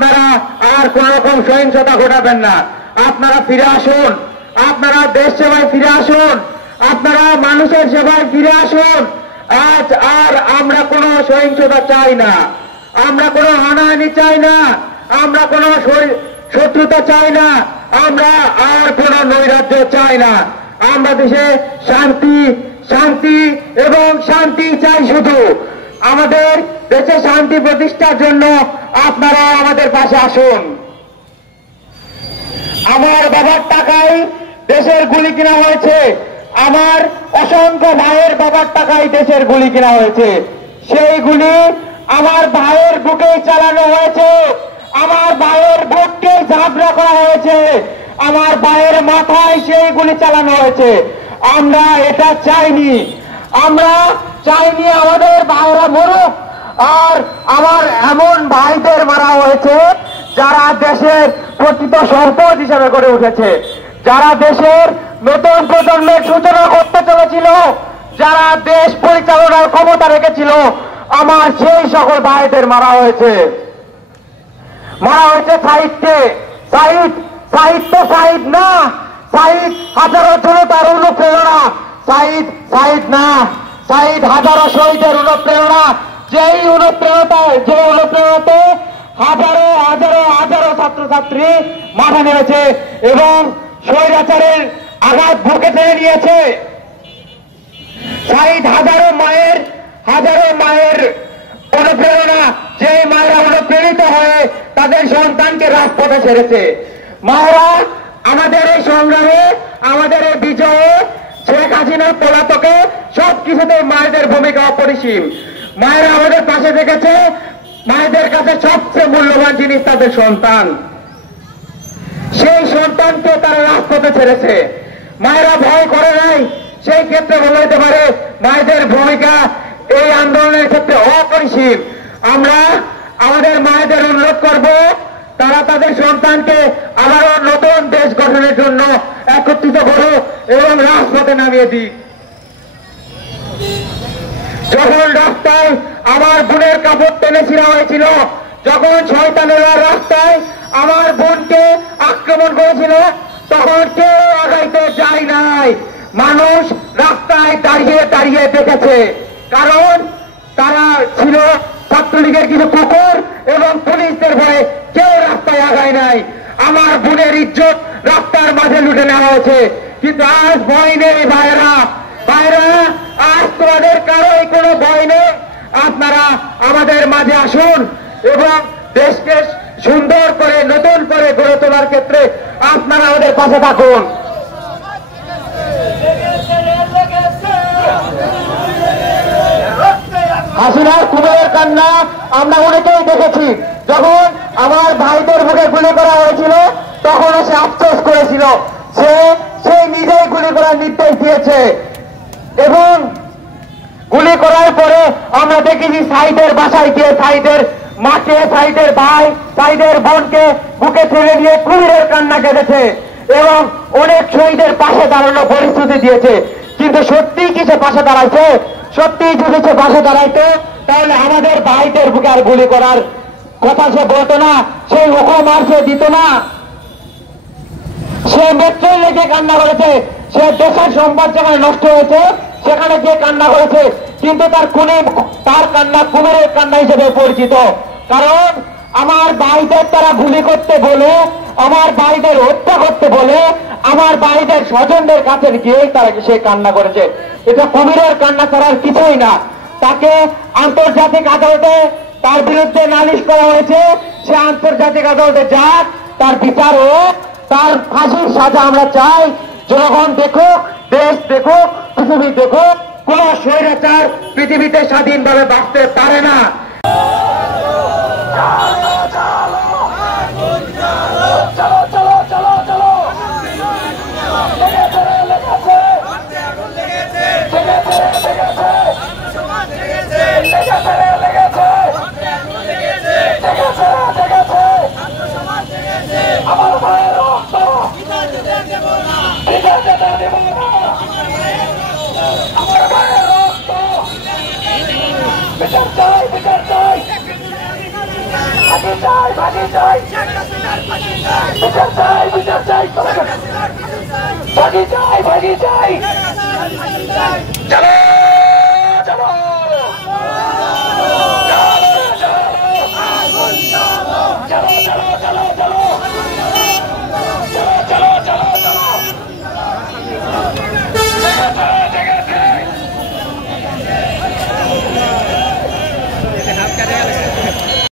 আপনারা আর কোন রকম সহিংসতা ঘটাবেন না। আপনারা ফিরে আসুন, আপনারা দেশ সেবায় ফিরে আসুন, আপনারা মানুষের সেবায় ফিরে আসুন। আজ আর আমরা কোনো সহিংসতা চাই না, আমরা কোনো হানাহানি চাই না, আমরা কোনো শত্রুতা চাই না, আমরা আর কোনো নৈরাজ্য চাই না। আমরা দেশে শান্তি শান্তি এবং শান্তি চাই। শুধু আমাদের দেশে শান্তি প্রতিষ্ঠার জন্য আপনারা আমাদের পাশে আসুন। আমার বাবার টাকায় দেশের গুলি কিনা হয়েছে, আমার অসংখ্য ভাইয়ের বাবার টাকায় দেশের গুলি কিনা হয়েছে। সেই গুলি আমার ভাইয়ের বুকে চালানো হয়েছে, আমার ভাইয়ের বুককে ঝাঁপড়া করা হয়েছে, আমার ভাইয়ের মাথায় সেই গুলি চালানো হয়েছে। আমরা এটা চাইনি, আমরা চাইনি আমাদের ভাইরা মরুক। আর আমার এমন ভাইদের মারা হয়েছে যারা দেশের প্রকৃত সম্পদ হিসেবে গড়ে উঠেছে, যারা দেশের নতুন প্রজন্মের সূচনা করতে চলেছিল, যারা দেশ পরিচালনার ক্ষমতা রেখেছিল, আমার সেই সকল ভাইদের মারা হয়েছে। সাহিত্যে সাহিদ তো সাহিদ না, সাহিদ হাজারো জনতার অনুপ্রেরণা, সাহিদ না, সাহিদ হাজারো শহীদের অনুপ্রেরণা। যে অনুপ্রেরণাতে হাজারো হাজারো হাজারো ছাত্রছাত্রী মাঠে নেমেছে এবং স্বৈরাচারের আঘাত বুকে টেনে নিয়েছে। সাহিদ হাজারো মায়ের অনুপ্রেরণা, যে মায়েরা অনুপ্রেরিত হয়ে তাদের সন্তানকে রাজপথে ছেড়েছে। মায়েরা আমাদের এই সংগ্রামে, আমাদের এই বিজয়ে, শেখ হাসিনার পলাতকে সবকিছুতে মায়েদের ভূমিকা অপরিসীম। মায়েরা আমাদের পাশে থেকেছে। মায়েদের কাছে সবচেয়ে মূল্যবান জিনিস তাদের সন্তান। সেই সন্তানকে তারা রাজপথে ছেড়েছে। মায়েরা ভয় করে নাই। সেই ক্ষেত্রে বলা যেতে পারে মায়েদের ভূমিকা এই আন্দোলনের ক্ষেত্রে অপরিসীম। আমরা আমাদের মায়েদের অনুরোধ করব, তারা তাদের সন্তানকে আবারও নতুন দেশ গঠনের জন্য একত্রিত করুক এবং রাজপথে নামিয়ে দিক। যখন রাস্তায় আমার বোনের কাপড় টেনে ছিঁড়া হয়েছিল, যখন শয়তানেরা রাস্তায় আমার বোনকে আক্রমণ করেছিল, তখন কেউ আগাইতে যায় নাই। মানুষ রাস্তায় দাঁড়িয়ে দাঁড়িয়ে দেখেছে, কারণ তারা ছিল ছাত্রলীগের কিছু কুকুর এবং পুলিশদের ভয়ে কেউ রাস্তায় আগায় নাই। আমার বোনের ইজ্জত রাস্তার মাঝে লুটে নেওয়া হয়েছে, কিন্তু আজ ভয় নেই ভাইরা। আজ তোমাদের কারোই কোনো ভয় নেই। আপনারা আমাদের মাঝে আসুন এবং দেশকে সুন্দর করে নতুন করে গড়ে তোলার ক্ষেত্রে আপনারা আমাদের পাশে থাকুন। হাসিনার কুমিরের কান্না আমরা অনেকেই দেখেছি। যখন আমার ভাইদের বুকে গুলি করা হয়েছিল, তখনও সে আফসোস করেছিল। সে নিজেই গুলি করার নির্দেশ দিয়েছে এবং গুলি করার পরে আমরা দেখেছি সাইদের বাসায় গিয়ে, সাইদের মাকে, সাইদের ভাই, সাইদের বোনকে বুকে ঠেলে নিয়ে কুমিরের কান্না কেঁদেছে এবং অনেক শহীদের পাশে দাঁড়ানো পরিস্থিতি দিয়েছে। কিন্তু সত্যিই কি সে পাশে দাঁড়াইছে? সত্যিই যদি সে পাশে দাঁড়াইতো তাহলে আমাদের ভাইদের বুকে আর গুলি করার কথা সে বলতো না, সেই হুকুম আর সে দিত না। সে মেট্রোয় লেগে কান্না করেছে, সে দেশের সম্পদ যেখানে নষ্ট হয়েছে সেখানে গিয়ে কান্না করেছে, কিন্তু তার কান্না কুমিরের কান্না হিসেবে পরিচিত। কারণ আমার ভাইদের তারা গুলি করতে বলে, আমার ভাইদের হত্যা করতে বলে, আমার ভাইদের স্বজনদের কাছে গিয়ে তারা সে কান্না করেছে। এটা কুমিরের কান্না করার কিছুই না। তাকে আন্তর্জাতিক আদালতে তার বিরুদ্ধে নালিশ করা হয়েছে, সে আন্তর্জাতিক আদালতে যাক, তার বিচার হোক, তার ফাঁসির সাজা আমরা চাই। জনগণ দেখুক, দেশ দেখুক, পৃথিবী দেখুক, কোন স্বৈরাচার পৃথিবীতে স্বাধীনভাবে বাঁচতে পারে না। ফাঁসি চাই, বিচার চাই, বিচার চাই, ফাঁসি চাই, ফাঁসি চাই।